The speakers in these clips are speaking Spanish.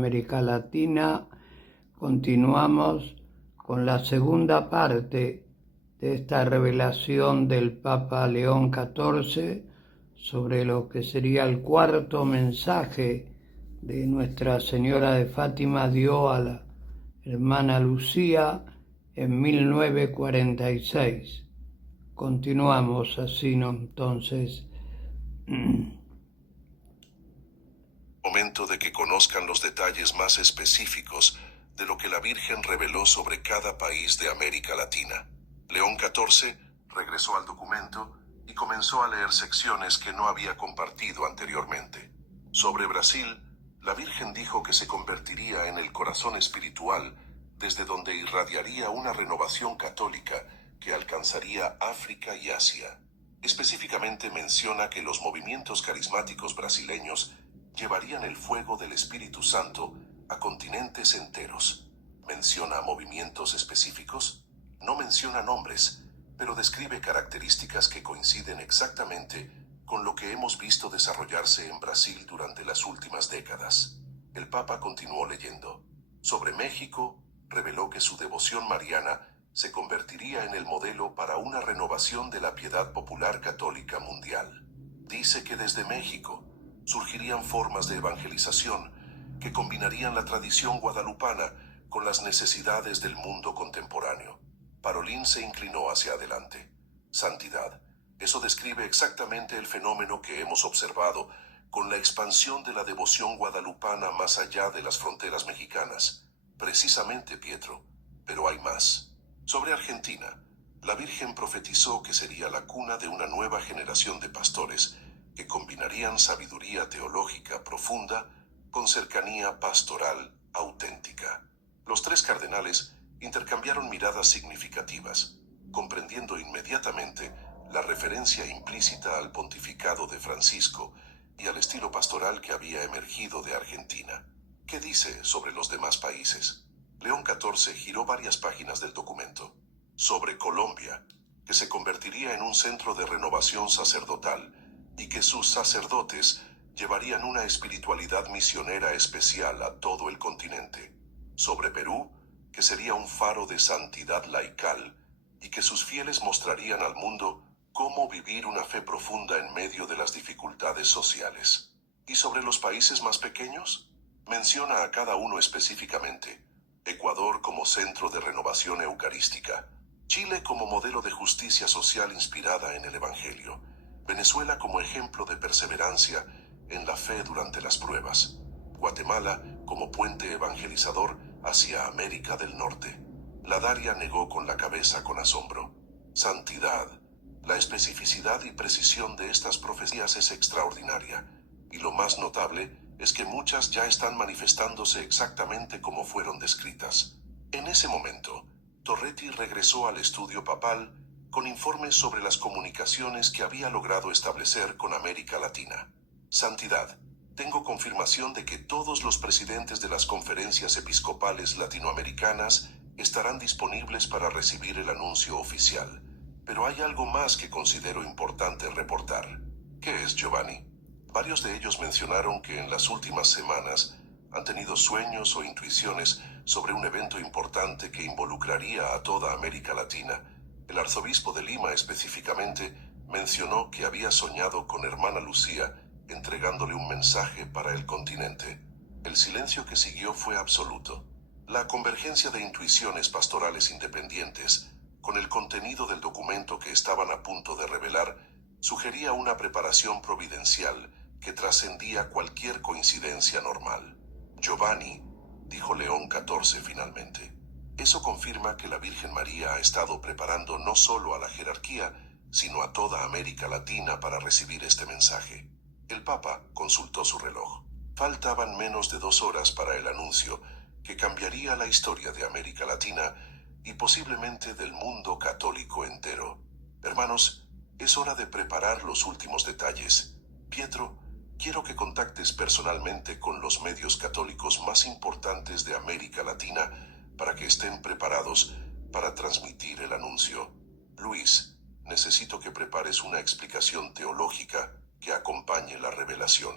América Latina. Continuamos con la segunda parte de esta revelación del Papa León XIV sobre lo que sería el cuarto mensaje de Nuestra Señora de Fátima dio a la hermana Lucía en 1946. Continuamos así, ¿no? Entonces, momento de que conozcan los detalles más específicos de lo que la Virgen reveló sobre cada país de América Latina. León XIV regresó al documento y comenzó a leer secciones que no había compartido anteriormente. Sobre Brasil, la Virgen dijo que se convertiría en el corazón espiritual desde donde irradiaría una renovación católica que alcanzaría África y Asia. Específicamente menciona que los movimientos carismáticos brasileños llevarían el fuego del Espíritu Santo a continentes enteros. ¿Menciona movimientos específicos? No menciona nombres, pero describe características que coinciden exactamente con lo que hemos visto desarrollarse en Brasil durante las últimas décadas. El Papa continuó leyendo. Sobre México, reveló que su devoción mariana se convertiría en el modelo para una renovación de la piedad popular católica mundial. Dice que desde México surgirían formas de evangelización que combinarían la tradición guadalupana con las necesidades del mundo contemporáneo. Parolín se inclinó hacia adelante. Santidad. Eso describe exactamente el fenómeno que hemos observado con la expansión de la devoción guadalupana más allá de las fronteras mexicanas. Precisamente, Pietro, pero hay más. Sobre Argentina, la Virgen profetizó que sería la cuna de una nueva generación de pastores que combinarían sabiduría teológica profunda con cercanía pastoral auténtica. Los tres cardenales intercambiaron miradas significativas, comprendiendo inmediatamente la referencia implícita al pontificado de Francisco y al estilo pastoral que había emergido de Argentina. ¿Qué dice sobre los demás países? León XIV giró varias páginas del documento. Sobre Colombia, que se convertiría en un centro de renovación sacerdotal y que sus sacerdotes llevarían una espiritualidad misionera especial a todo el continente. Sobre Perú, que sería un faro de santidad laical y que sus fieles mostrarían al mundo cómo vivir una fe profunda en medio de las dificultades sociales. ¿Y sobre los países más pequeños? Menciona a cada uno específicamente. Ecuador como centro de renovación eucarística, Chile como modelo de justicia social inspirada en el Evangelio, Venezuela como ejemplo de perseverancia en la fe durante las pruebas, Guatemala como puente evangelizador hacia América del Norte. La Daria negó con la cabeza con asombro. Santidad. La especificidad y precisión de estas profecías es extraordinaria, y lo más notable es que muchas ya están manifestándose exactamente como fueron descritas. En ese momento, Torretti regresó al estudio papal con informes sobre las comunicaciones que había logrado establecer con América Latina. Santidad, tengo confirmación de que todos los presidentes de las conferencias episcopales latinoamericanas estarán disponibles para recibir el anuncio oficial. Pero hay algo más que considero importante reportar. ¿Qué es, Giovanni? Varios de ellos mencionaron que en las últimas semanas han tenido sueños o intuiciones sobre un evento importante que involucraría a toda América Latina. El arzobispo de Lima específicamente mencionó que había soñado con hermana Lucía entregándole un mensaje para el continente. El silencio que siguió fue absoluto. La convergencia de intuiciones pastorales independientes con el contenido del documento que estaban a punto de revelar sugería una preparación providencial que trascendía cualquier coincidencia normal. Giovanni, dijo León XIV finalmente, eso confirma que la Virgen María ha estado preparando no solo a la jerarquía, sino a toda América Latina para recibir este mensaje. El Papa consultó su reloj. Faltaban menos de 2 horas para el anuncio que cambiaría la historia de América Latina y posiblemente del mundo católico entero. Hermanos, es hora de preparar los últimos detalles. Pietro, quiero que contactes personalmente con los medios católicos más importantes de América Latina para que estén preparados para transmitir el anuncio. Luis, necesito que prepares una explicación teológica que acompañe la revelación.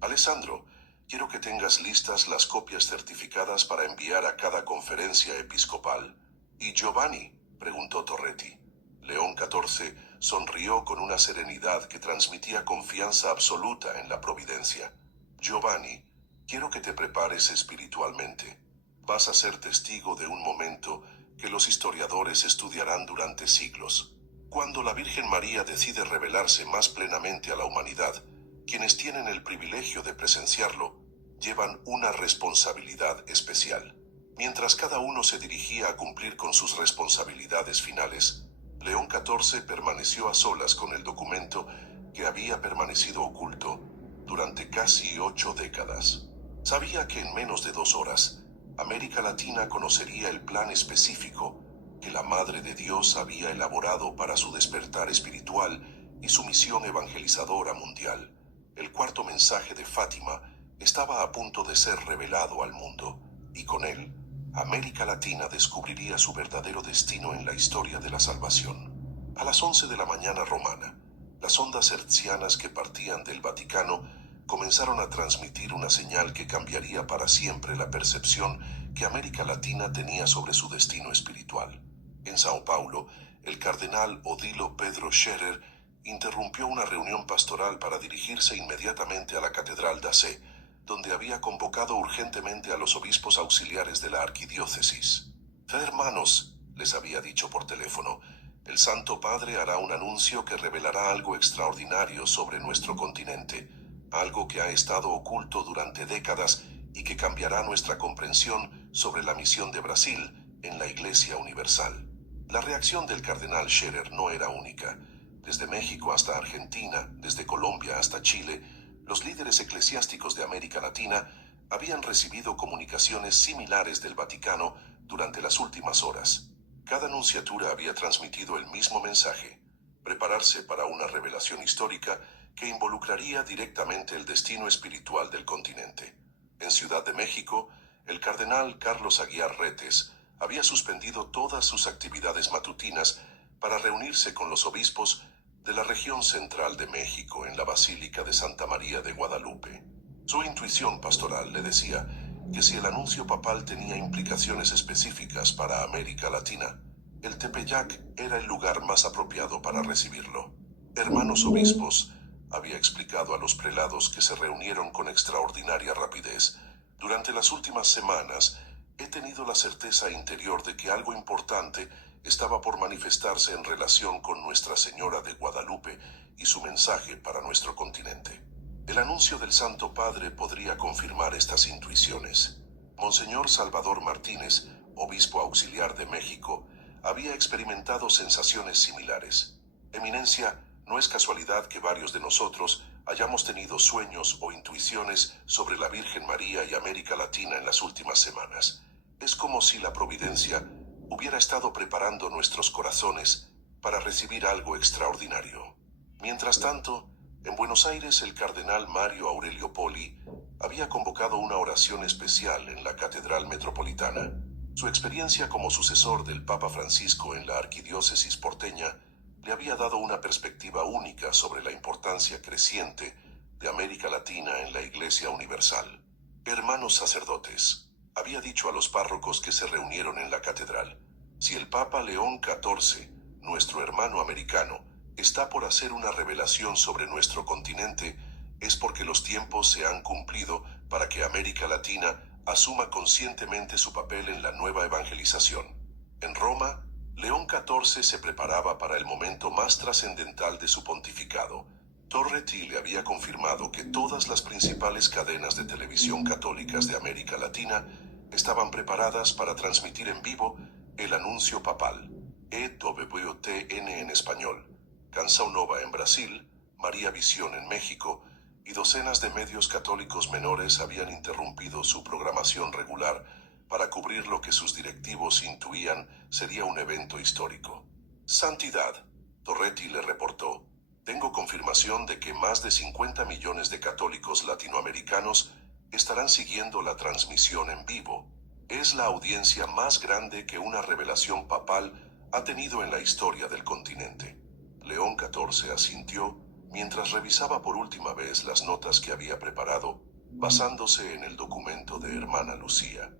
Alessandro, quiero que tengas listas las copias certificadas para enviar a cada conferencia episcopal. ¿Y Giovanni?, preguntó Torretti. León XIV sonrió con una serenidad que transmitía confianza absoluta en la providencia. Giovanni, quiero que te prepares espiritualmente. Vas a ser testigo de un momento que los historiadores estudiarán durante siglos. Cuando la Virgen María decide revelarse más plenamente a la humanidad, quienes tienen el privilegio de presenciarlo, llevan una responsabilidad especial. Mientras cada uno se dirigía a cumplir con sus responsabilidades finales, León XIV permaneció a solas con el documento que había permanecido oculto durante casi 8 décadas. Sabía que en menos de 2 horas, América Latina conocería el plan específico que la Madre de Dios había elaborado para su despertar espiritual y su misión evangelizadora mundial. El cuarto mensaje de Fátima estaba a punto de ser revelado al mundo, y con él, América Latina descubriría su verdadero destino en la historia de la salvación. A las 11 de la mañana romana, las ondas hertzianas que partían del Vaticano comenzaron a transmitir una señal que cambiaría para siempre la percepción que América Latina tenía sobre su destino espiritual. En Sao Paulo, el cardenal Odilo Pedro Scherer interrumpió una reunión pastoral para dirigirse inmediatamente a la Catedral da Sé, donde había convocado urgentemente a los obispos auxiliares de la arquidiócesis. Hermanos, les había dicho por teléfono, el Santo Padre hará un anuncio que revelará algo extraordinario sobre nuestro continente, algo que ha estado oculto durante décadas y que cambiará nuestra comprensión sobre la misión de Brasil en la Iglesia Universal. La reacción del cardenal Scherer no era única. Desde México hasta Argentina, desde Colombia hasta Chile, los líderes eclesiásticos de América Latina habían recibido comunicaciones similares del Vaticano durante las últimas horas. Cada nunciatura había transmitido el mismo mensaje: prepararse para una revelación histórica que involucraría directamente el destino espiritual del continente. En Ciudad de México, el cardenal Carlos Aguiar Retes había suspendido todas sus actividades matutinas para reunirse con los obispos de la región central de México en la Basílica de Santa María de Guadalupe. Su intuición pastoral le decía que si el anuncio papal tenía implicaciones específicas para América Latina, el Tepeyac era el lugar más apropiado para recibirlo. Hermanos obispos, había explicado a los prelados que se reunieron con extraordinaria rapidez, durante las últimas semanas he tenido la certeza interior de que algo importante estaba por manifestarse en relación con Nuestra Señora de Guadalupe y su mensaje para nuestro continente. El anuncio del Santo Padre podría confirmar estas intuiciones. Monseñor Salvador Martínez, obispo auxiliar de México, había experimentado sensaciones similares. Eminencia, no es casualidad que varios de nosotros hayamos tenido sueños o intuiciones sobre la Virgen María y América Latina en las últimas semanas. Es como si la providencia hubiera estado preparando nuestros corazones para recibir algo extraordinario. Mientras tanto, en Buenos Aires el cardenal Mario Aurelio Poli había convocado una oración especial en la Catedral Metropolitana. Su experiencia como sucesor del Papa Francisco en la arquidiócesis porteña le había dado una perspectiva única sobre la importancia creciente de América Latina en la Iglesia Universal. Hermanos sacerdotes, había dicho a los párrocos que se reunieron en la catedral, si el Papa León XIV, nuestro hermano americano, está por hacer una revelación sobre nuestro continente, es porque los tiempos se han cumplido para que América Latina asuma conscientemente su papel en la nueva evangelización. En Roma, León XIV se preparaba para el momento más trascendental de su pontificado. Torretti le había confirmado que todas las principales cadenas de televisión católicas de América Latina estaban preparadas para transmitir en vivo el anuncio papal. EWTN en español, Canção Nova en Brasil, María Visión en México, y docenas de medios católicos menores habían interrumpido su programación regular para cubrir lo que sus directivos intuían sería un evento histórico. Santidad, Torretti le reportó, tengo confirmación de que más de 50 millones de católicos latinoamericanos estarán siguiendo la transmisión en vivo. Es la audiencia más grande que una revelación papal ha tenido en la historia del continente. León XIV asintió mientras revisaba por última vez las notas que había preparado basándose en el documento de Hermana Lucía.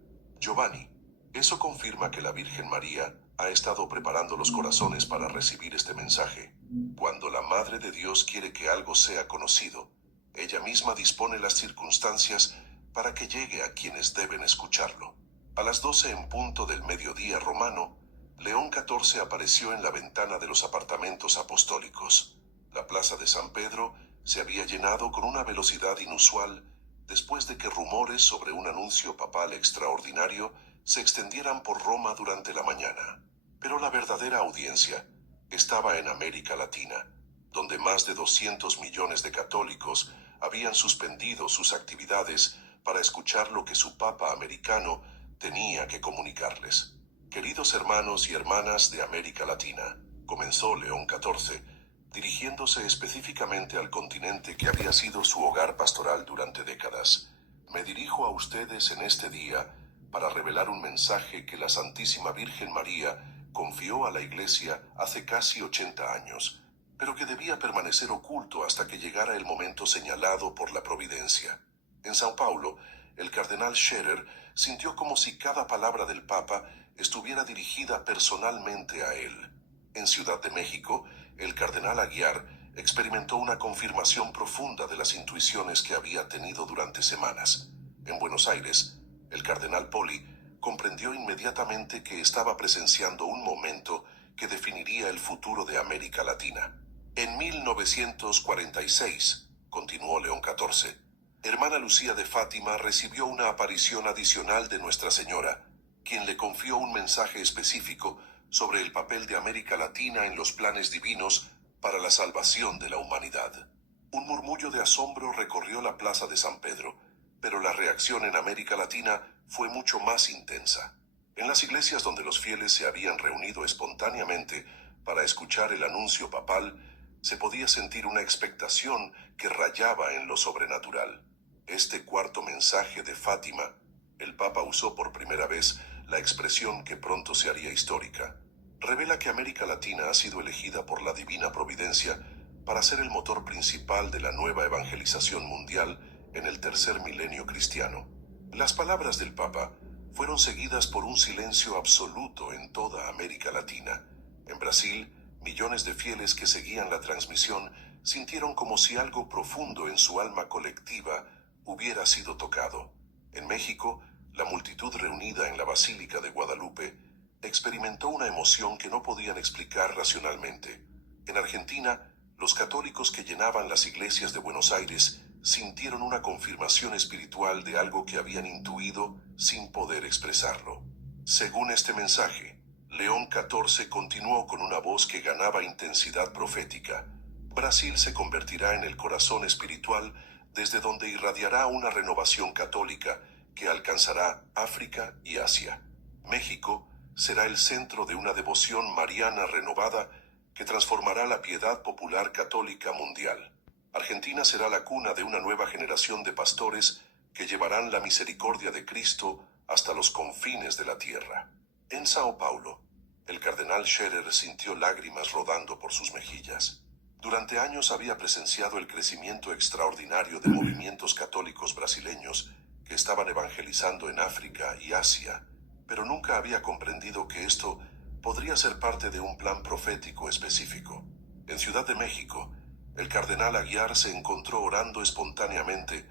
Giovanni, eso confirma que la Virgen María ha estado preparando los corazones para recibir este mensaje. Cuando la Madre de Dios quiere que algo sea conocido, ella misma dispone las circunstancias para que llegue a quienes deben escucharlo. A las 12 en punto del mediodía romano, León XIV apareció en la ventana de los apartamentos apostólicos. La plaza de San Pedro se había llenado con una velocidad inusual después de que rumores sobre un anuncio papal extraordinario se extendieran por Roma durante la mañana. Pero la verdadera audiencia estaba en América Latina, donde más de 200 millones de católicos habían suspendido sus actividades para escuchar lo que su Papa americano tenía que comunicarles. Queridos hermanos y hermanas de América Latina, comenzó León XIV, dirigiéndose específicamente al continente que había sido su hogar pastoral durante décadas. Me dirijo a ustedes en este día para revelar un mensaje que la Santísima Virgen María confió a la Iglesia hace casi 80 años, pero que debía permanecer oculto hasta que llegara el momento señalado por la providencia. En Sao Paulo, el cardenal Scherer sintió como si cada palabra del Papa estuviera dirigida personalmente a él. En Ciudad de México, el cardenal Aguiar experimentó una confirmación profunda de las intuiciones que había tenido durante semanas. En Buenos Aires, el cardenal Poli comprendió inmediatamente que estaba presenciando un momento que definiría el futuro de América Latina. En 1946, continuó León XIV, Hermana Lucía de Fátima recibió una aparición adicional de Nuestra Señora, quien le confió un mensaje específico sobre el papel de América Latina en los planes divinos para la salvación de la humanidad. Un murmullo de asombro recorrió la plaza de San Pedro, pero la reacción en América Latina fue mucho más intensa. En las iglesias donde los fieles se habían reunido espontáneamente para escuchar el anuncio papal, se podía sentir una expectación que rayaba en lo sobrenatural. Este cuarto mensaje de Fátima, el Papa usó por primera vez la expresión que pronto se haría histórica, revela que América Latina ha sido elegida por la divina providencia para ser el motor principal de la nueva evangelización mundial en el tercer milenio cristiano. Las palabras del Papa fueron seguidas por un silencio absoluto en toda América Latina. En Brasil, millones de fieles que seguían la transmisión sintieron como si algo profundo en su alma colectiva hubiera sido tocado. En México, la multitud reunida en la Basílica de Guadalupe experimentó una emoción que no podían explicar racionalmente. En Argentina, los católicos que llenaban las iglesias de Buenos Aires sintieron una confirmación espiritual de algo que habían intuido sin poder expresarlo. Según este mensaje, León XIV continuó con una voz que ganaba intensidad profética. Brasil se convertirá en el corazón espiritual desde donde irradiará una renovación católica que alcanzará África y Asia. México será el centro de una devoción mariana renovada que transformará la piedad popular católica mundial. Argentina será la cuna de una nueva generación de pastores que llevarán la misericordia de Cristo hasta los confines de la tierra. En Sao Paulo, el cardenal Scherer sintió lágrimas rodando por sus mejillas. Durante años había presenciado el crecimiento extraordinario de movimientos católicos brasileños que estaban evangelizando en África y Asia, pero nunca había comprendido que esto podría ser parte de un plan profético específico. En Ciudad de México, el cardenal Aguiar se encontró orando espontáneamente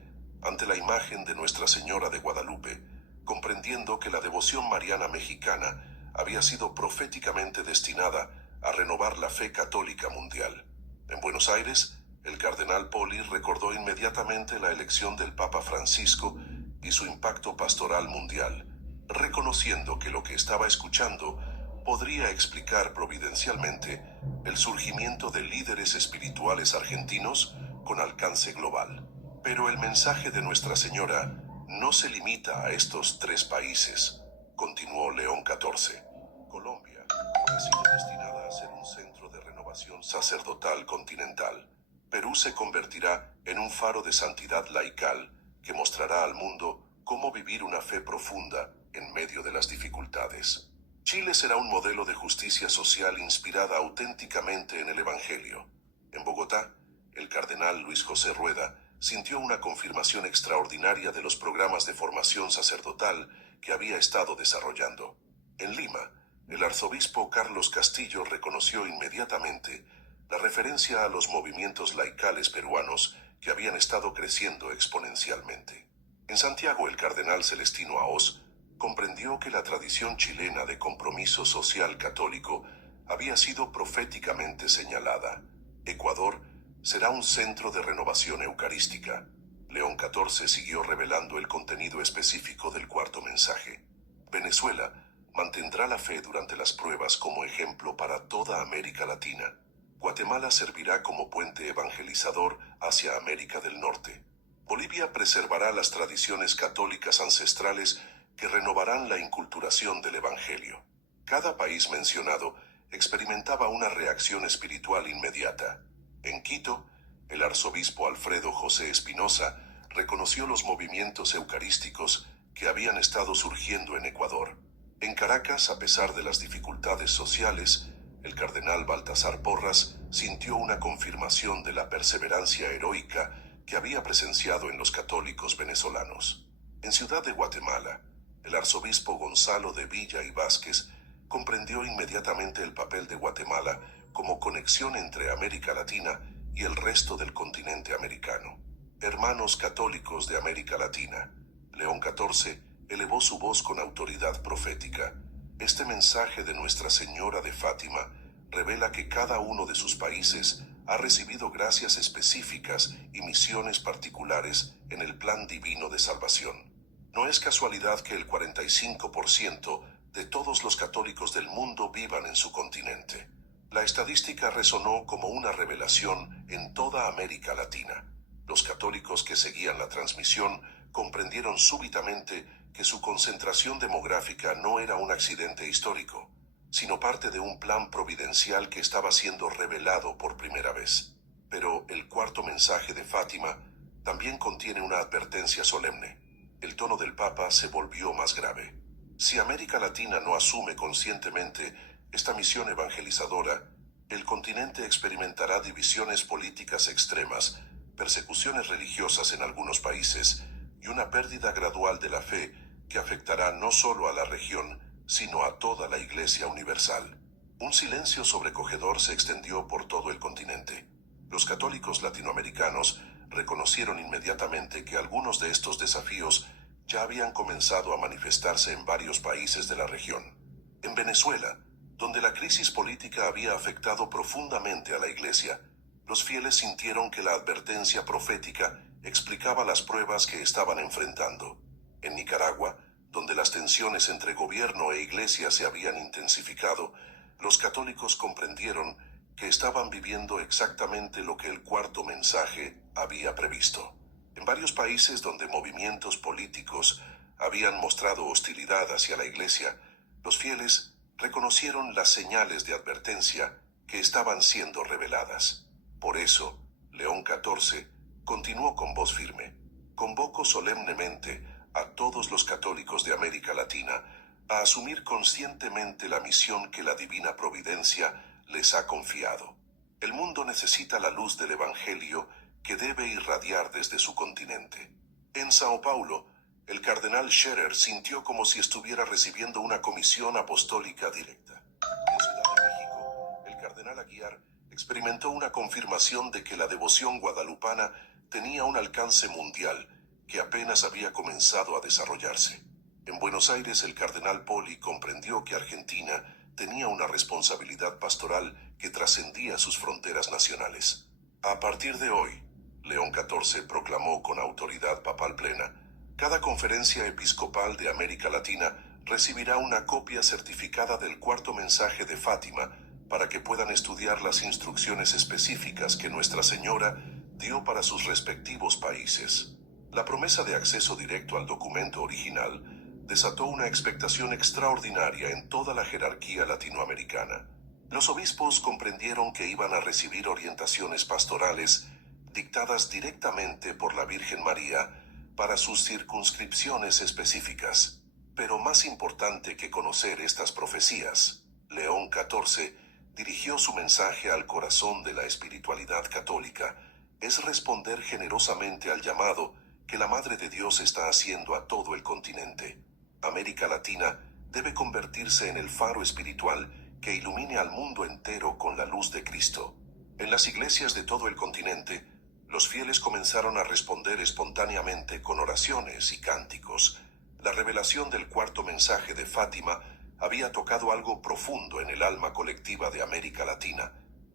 ante la imagen de Nuestra Señora de Guadalupe, comprendiendo que la devoción mariana mexicana había sido proféticamente destinada a renovar la fe católica mundial. En Buenos Aires, el cardenal Poli recordó inmediatamente la elección del Papa Francisco y su impacto pastoral mundial, reconociendo que lo que estaba escuchando podría explicar providencialmente el surgimiento de líderes espirituales argentinos con alcance global. Pero el mensaje de Nuestra Señora no se limita a estos 3 países, continuó León XIV. Colombia ha sido destinada a ser un centro de renovación sacerdotal continental. Perú se convertirá en un faro de santidad laical que mostrará al mundo cómo vivir una fe profunda en medio de las dificultades. Chile será un modelo de justicia social inspirada auténticamente en el Evangelio. En Bogotá, el cardenal Luis José Rueda sintió una confirmación extraordinaria de los programas de formación sacerdotal que había estado desarrollando. En Lima, el arzobispo Carlos Castillo reconoció inmediatamente la referencia a los movimientos laicales peruanos que habían estado creciendo exponencialmente. En Santiago, el cardenal Celestino Aoz comprendió que la tradición chilena de compromiso social católico había sido proféticamente señalada. Ecuador será un centro de renovación eucarística. León XIV siguió revelando el contenido específico del cuarto mensaje. Venezuela mantendrá la fe durante las pruebas como ejemplo para toda América Latina. Guatemala servirá como puente evangelizador hacia América del Norte. Bolivia preservará las tradiciones católicas ancestrales que renovarán la inculturación del Evangelio. Cada país mencionado experimentaba una reacción espiritual inmediata. En Quito, el arzobispo Alfredo José Espinosa reconoció los movimientos eucarísticos que habían estado surgiendo en Ecuador. En Caracas, a pesar de las dificultades sociales, el cardenal Baltasar Porras sintió una confirmación de la perseverancia heroica que había presenciado en los católicos venezolanos. En Ciudad de Guatemala, el arzobispo Gonzalo de Villa y Vázquez comprendió inmediatamente el papel de Guatemala como conexión entre América Latina y el resto del continente americano. Hermanos católicos de América Latina, León XIV elevó su voz con autoridad profética. Este mensaje de Nuestra Señora de Fátima revela que cada uno de sus países ha recibido gracias específicas y misiones particulares en el plan divino de salvación. No es casualidad que el 45% de todos los católicos del mundo vivan en su continente. La estadística resonó como una revelación en toda América Latina. Los católicos que seguían la transmisión comprendieron súbitamente que su concentración demográfica no era un accidente histórico, sino parte de un plan providencial que estaba siendo revelado por primera vez. Pero el cuarto mensaje de Fátima también contiene una advertencia solemne. El tono del Papa se volvió más grave. Si América Latina no asume conscientemente esta misión evangelizadora, el continente experimentará divisiones políticas extremas, persecuciones religiosas en algunos países y una pérdida gradual de la fe que afectará no solo a la región, sino a toda la Iglesia universal. Un silencio sobrecogedor se extendió por todo el continente. Los católicos latinoamericanos reconocieron inmediatamente que algunos de estos desafíos ya habían comenzado a manifestarse en varios países de la región. En Venezuela, donde la crisis política había afectado profundamente a la Iglesia, los fieles sintieron que la advertencia profética explicaba las pruebas que estaban enfrentando. En Nicaragua, donde las tensiones entre gobierno e Iglesia se habían intensificado, los católicos comprendieron que estaban viviendo exactamente lo que el cuarto mensaje había previsto. En varios países donde movimientos políticos habían mostrado hostilidad hacia la Iglesia, los fieles reconocieron las señales de advertencia que estaban siendo reveladas. Por eso, León XIV continuó con voz firme: convoco solemnemente a todos los católicos de América Latina a asumir conscientemente la misión que la divina providencia les ha confiado. El mundo necesita la luz del Evangelio que debe irradiar desde su continente. En Sao Paulo, el cardenal Scherer sintió como si estuviera recibiendo una comisión apostólica directa. En Ciudad de México, el cardenal Aguiar experimentó una confirmación de que la devoción guadalupana tenía un alcance mundial que apenas había comenzado a desarrollarse. En Buenos Aires, el cardenal Poli comprendió que Argentina tenía una responsabilidad pastoral que trascendía sus fronteras nacionales. A partir de hoy, León XIV proclamó con autoridad papal plena: cada conferencia episcopal de América Latina recibirá una copia certificada del cuarto mensaje de Fátima para que puedan estudiar las instrucciones específicas que Nuestra Señora dio para sus respectivos países. La promesa de acceso directo al documento original desató una expectación extraordinaria en toda la jerarquía latinoamericana. Los obispos comprendieron que iban a recibir orientaciones pastorales dictadas directamente por la Virgen María para sus circunscripciones específicas. Pero más importante que conocer estas profecías, León XIV dirigió su mensaje al corazón de la espiritualidad católica, es responder generosamente al llamado que la Madre de Dios está haciendo a todo el continente. América Latina debe convertirse en el faro espiritual que ilumine al mundo entero con la luz de Cristo. En las iglesias de todo el continente, los fieles comenzaron a responder espontáneamente con oraciones y cánticos. La revelación del cuarto mensaje de Fátima había tocado algo profundo en el alma colectiva de América Latina,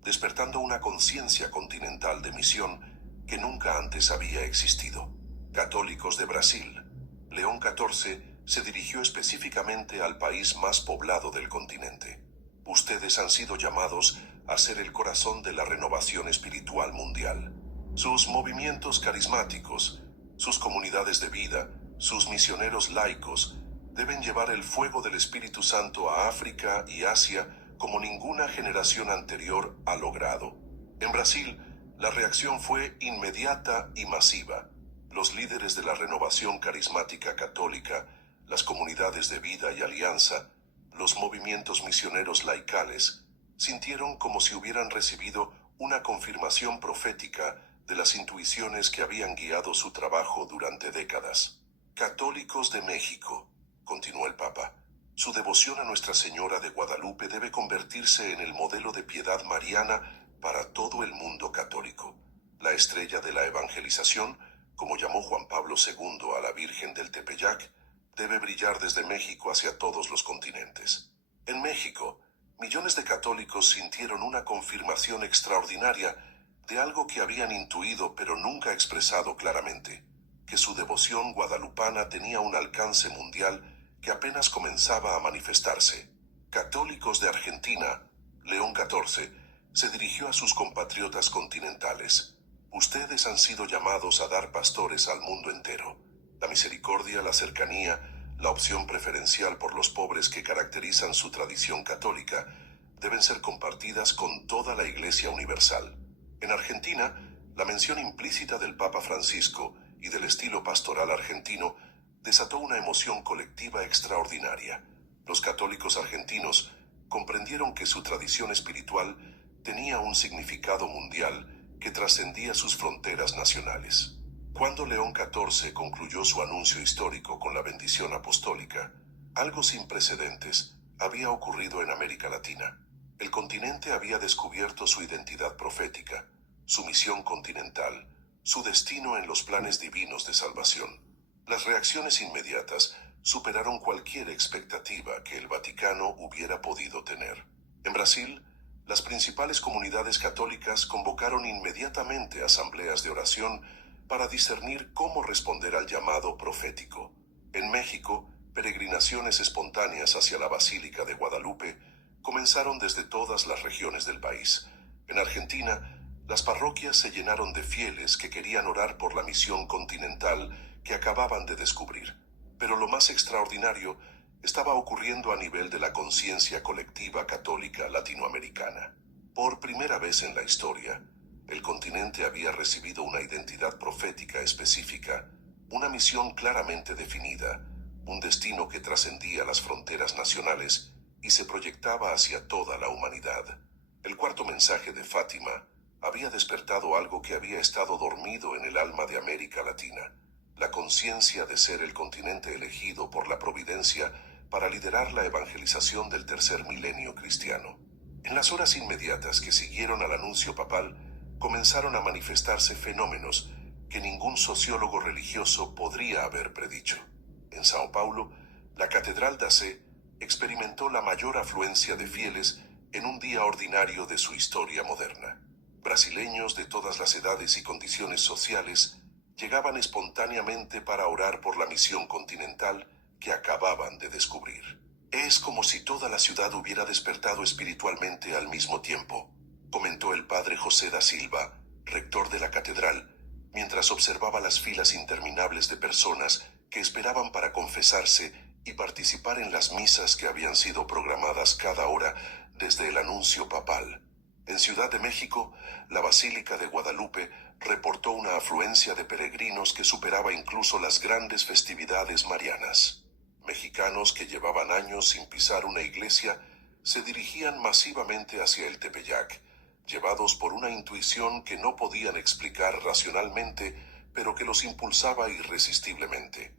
despertando una conciencia continental de misión que nunca antes había existido. Católicos de Brasil. León XIV se dirigió específicamente al país más poblado del continente. Ustedes han sido llamados a ser el corazón de la renovación espiritual mundial. Sus movimientos carismáticos, sus comunidades de vida, sus misioneros laicos, deben llevar el fuego del Espíritu Santo a África y Asia como ninguna generación anterior ha logrado. En Brasil, la reacción fue inmediata y masiva. Los líderes de la renovación carismática católica, las comunidades de vida y alianza, los movimientos misioneros laicales, sintieron como si hubieran recibido una confirmación profética de las intuiciones que habían guiado su trabajo durante décadas. Católicos de México, continuó el Papa, su devoción a Nuestra Señora de Guadalupe debe convertirse en el modelo de piedad mariana para todo el mundo católico. La estrella de la evangelización, como llamó Juan Pablo II a la Virgen del Tepeyac, debe brillar desde México hacia todos los continentes. En México, millones de católicos sintieron una confirmación extraordinaria de algo que habían intuido pero nunca expresado claramente, que su devoción guadalupana tenía un alcance mundial que apenas comenzaba a manifestarse. Católicos de Argentina, León XIV, se dirigió a sus compatriotas continentales. Ustedes han sido llamados a dar pastores al mundo entero. La misericordia, la cercanía, la opción preferencial por los pobres que caracterizan su tradición católica deben ser compartidas con toda la Iglesia universal. En Argentina, la mención implícita del Papa Francisco y del estilo pastoral argentino desató una emoción colectiva extraordinaria. Los católicos argentinos comprendieron que su tradición espiritual tenía un significado mundial que trascendía sus fronteras nacionales. Cuando León XIV concluyó su anuncio histórico con la bendición apostólica, algo sin precedentes había ocurrido en América Latina. El continente había descubierto su identidad profética, su misión continental, su destino en los planes divinos de salvación. Las reacciones inmediatas superaron cualquier expectativa que el Vaticano hubiera podido tener. En Brasil, las principales comunidades católicas convocaron inmediatamente asambleas de oración para discernir cómo responder al llamado profético. En México, peregrinaciones espontáneas hacia la Basílica de Guadalupe comenzaron desde todas las regiones del país. En Argentina, las parroquias se llenaron de fieles que querían orar por la misión continental que acababan de descubrir. Pero lo más extraordinario estaba ocurriendo a nivel de la conciencia colectiva católica latinoamericana. Por primera vez en la historia, el continente había recibido una identidad profética específica, una misión claramente definida, un destino que trascendía las fronteras nacionales y se proyectaba hacia toda la humanidad. El cuarto mensaje de Fátima había despertado algo que había estado dormido en el alma de América Latina, la conciencia de ser el continente elegido por la providencia para liderar la evangelización del tercer milenio cristiano. En las horas inmediatas que siguieron al anuncio papal, comenzaron a manifestarse fenómenos que ningún sociólogo religioso podría haber predicho. En Sao Paulo, la Catedral da Sé experimentó la mayor afluencia de fieles en un día ordinario de su historia moderna. Brasileños de todas las edades y condiciones sociales llegaban espontáneamente para orar por la misión continental que acababan de descubrir. Es como si toda la ciudad hubiera despertado espiritualmente al mismo tiempo, comentó el padre José da Silva, rector de la catedral, mientras observaba las filas interminables de personas que esperaban para confesarse y participar en las misas que habían sido programadas cada hora desde el anuncio papal. En Ciudad de México, la Basílica de Guadalupe reportó una afluencia de peregrinos que superaba incluso las grandes festividades marianas. Mexicanos que llevaban años sin pisar una iglesia se dirigían masivamente hacia el Tepeyac, llevados por una intuición que no podían explicar racionalmente, pero que los impulsaba irresistiblemente.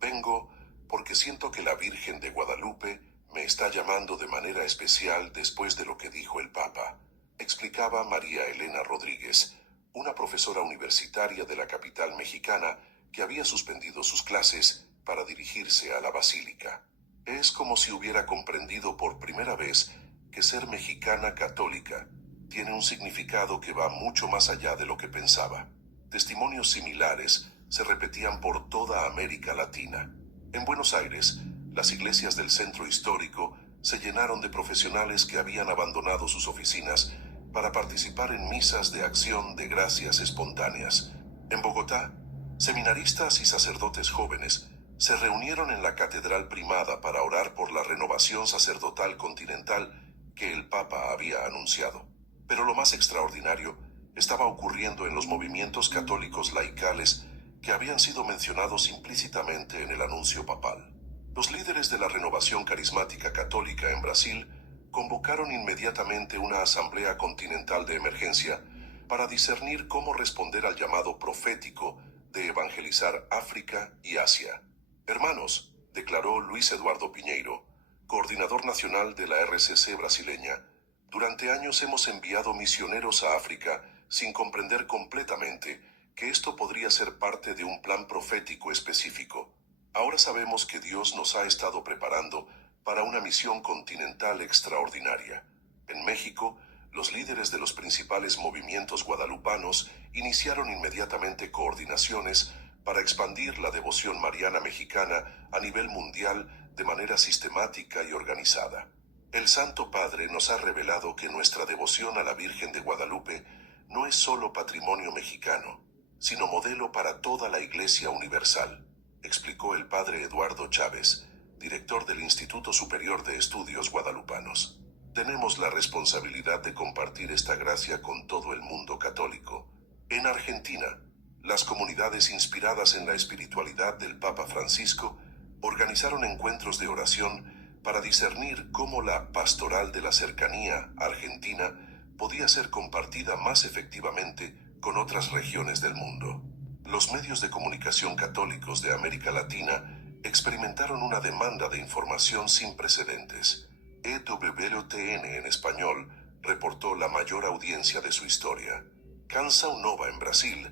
Vengo porque siento que la Virgen de Guadalupe me está llamando de manera especial después de lo que dijo el Papa, explicaba María Elena Rodríguez, una profesora universitaria de la capital mexicana que había suspendido sus clases para dirigirse a la basílica. Es como si hubiera comprendido por primera vez que ser mexicana católica tiene un significado que va mucho más allá de lo que pensaba. Testimonios similares se repetían por toda América Latina. En Buenos Aires, las iglesias del centro histórico se llenaron de profesionales que habían abandonado sus oficinas para participar en misas de acción de gracias espontáneas. En Bogotá, seminaristas y sacerdotes jóvenes se reunieron en la Catedral Primada para orar por la renovación sacerdotal continental que el Papa había anunciado. Pero lo más extraordinario estaba ocurriendo en los movimientos católicos laicales que habían sido mencionados implícitamente en el anuncio papal. Los líderes de la renovación carismática católica en Brasil convocaron inmediatamente una asamblea continental de emergencia para discernir cómo responder al llamado profético de evangelizar África y Asia. Hermanos, declaró Luis Eduardo Piñeiro, coordinador nacional de la RCC brasileña, durante años hemos enviado misioneros a África sin comprender completamente que esto podría ser parte de un plan profético específico. Ahora sabemos que Dios nos ha estado preparando para una misión continental extraordinaria. En México, los líderes de los principales movimientos guadalupanos iniciaron inmediatamente coordinaciones para expandir la devoción mariana mexicana a nivel mundial de manera sistemática y organizada. El Santo Padre nos ha revelado que nuestra devoción a la Virgen de Guadalupe no es solo patrimonio mexicano, sino modelo para toda la Iglesia Universal, explicó el Padre Eduardo Chávez, director del Instituto Superior de Estudios Guadalupanos. Tenemos la responsabilidad de compartir esta gracia con todo el mundo católico. En Argentina, las comunidades inspiradas en la espiritualidad del Papa Francisco organizaron encuentros de oración para discernir cómo la pastoral de la cercanía argentina podía ser compartida más efectivamente con otras regiones del mundo. Los medios de comunicación católicos de América Latina experimentaron una demanda de información sin precedentes. EWTN en español reportó la mayor audiencia de su historia. Canção Nova en Brasil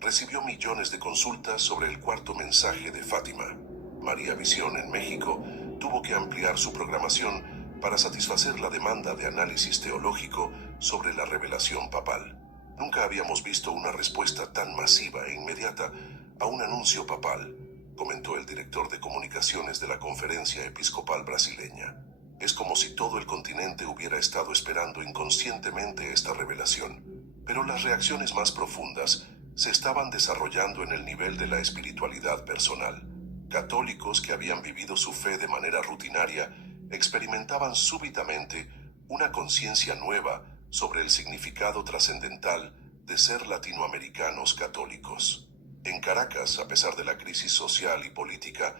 recibió millones de consultas sobre el cuarto mensaje de Fátima. María Visión en México tuvo que ampliar su programación para satisfacer la demanda de análisis teológico sobre la revelación papal. Nunca habíamos visto una respuesta tan masiva e inmediata a un anuncio papal, comentó el director de comunicaciones de la Conferencia Episcopal Brasileña. Es como si todo el continente hubiera estado esperando inconscientemente esta revelación, pero las reacciones más profundas se estaban desarrollando en el nivel de la espiritualidad personal. Católicos que habían vivido su fe de manera rutinaria experimentaban súbitamente una conciencia nueva sobre el significado trascendental de ser latinoamericanos católicos. En Caracas, a pesar de la crisis social y política,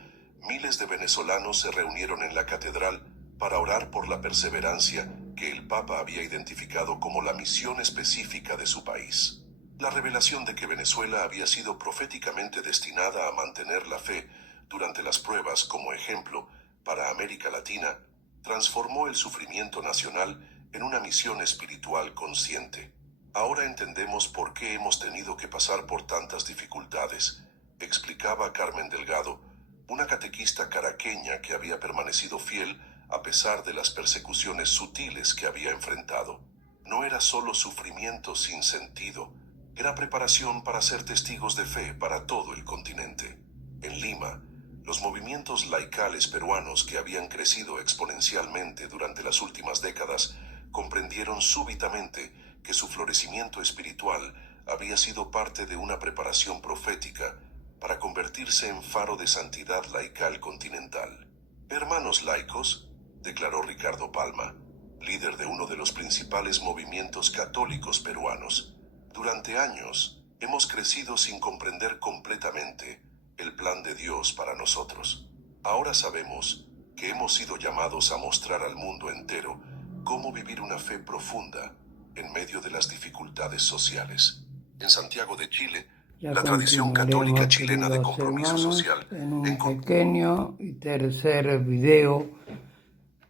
miles de venezolanos se reunieron en la catedral para orar por la perseverancia que el Papa había identificado como la misión específica de su país. La revelación de que Venezuela había sido proféticamente destinada a mantener la fe durante las pruebas como ejemplo para América Latina, transformó el sufrimiento nacional en una misión espiritual consciente. Ahora entendemos por qué hemos tenido que pasar por tantas dificultades, explicaba Carmen Delgado, una catequista caraqueña que había permanecido fiel a pesar de las persecuciones sutiles que había enfrentado. No era solo sufrimiento sin sentido, era preparación para ser testigos de fe para todo el continente. En Lima, los movimientos laicales peruanos que habían crecido exponencialmente durante las últimas décadas comprendieron súbitamente que su florecimiento espiritual había sido parte de una preparación profética para convertirse en faro de santidad laical continental. Hermanos laicos, declaró Ricardo Palma, líder de uno de los principales movimientos católicos peruanos, durante años hemos crecido sin comprender completamente el plan de Dios para nosotros. Ahora sabemos que hemos sido llamados a mostrar al mundo entero cómo vivir una fe profunda en medio de las dificultades sociales. En Santiago de Chile, Ya la tradición católica continuaremos, chilena de queridos compromiso hermanos, social en un pequeño y tercer video.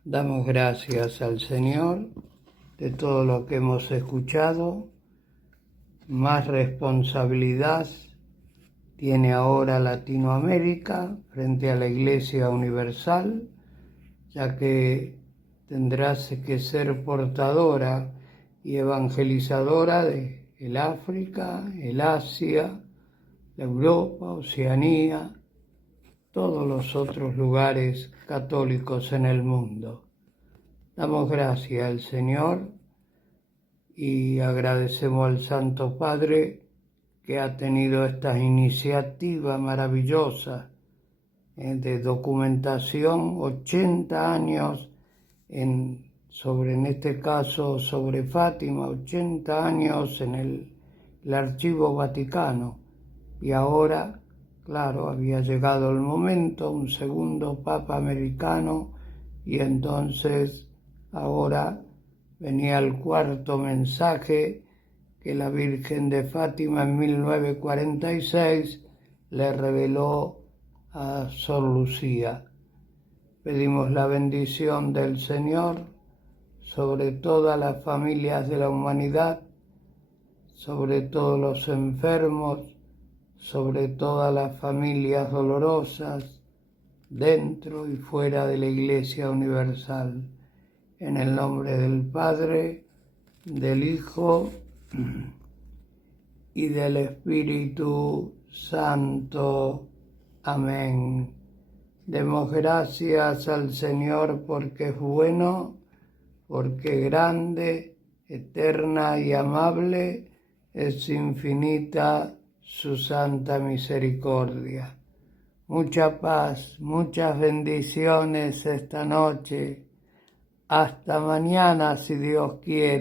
Damos gracias al Señor de todo lo que hemos escuchado. Más responsabilidad tiene ahora Latinoamérica frente a la Iglesia Universal, ya que tendrás que ser portadora y evangelizadora de el África, el Asia, la Europa, Oceanía, todos los otros lugares católicos en el mundo. Damos gracias al Señor y agradecemos al Santo Padre que ha tenido esta iniciativa maravillosa de documentación, 80 años en este caso sobre Fátima, 80 años en el Archivo Vaticano, y ahora, claro, había llegado el momento, un segundo Papa americano, y entonces ahora venía el cuarto mensaje que la Virgen de Fátima en 1946 le reveló a Sor Lucía. Pedimos la bendición del Señor sobre todas las familias de la humanidad, sobre todos los enfermos, sobre todas las familias dolorosas, dentro y fuera de la Iglesia Universal. En el nombre del Padre, del Hijo y del Espíritu Santo. Amén. Demos gracias al Señor porque es bueno, porque grande, eterna y amable es infinita su santa misericordia. Mucha paz, muchas bendiciones esta noche. Hasta mañana, si Dios quiere.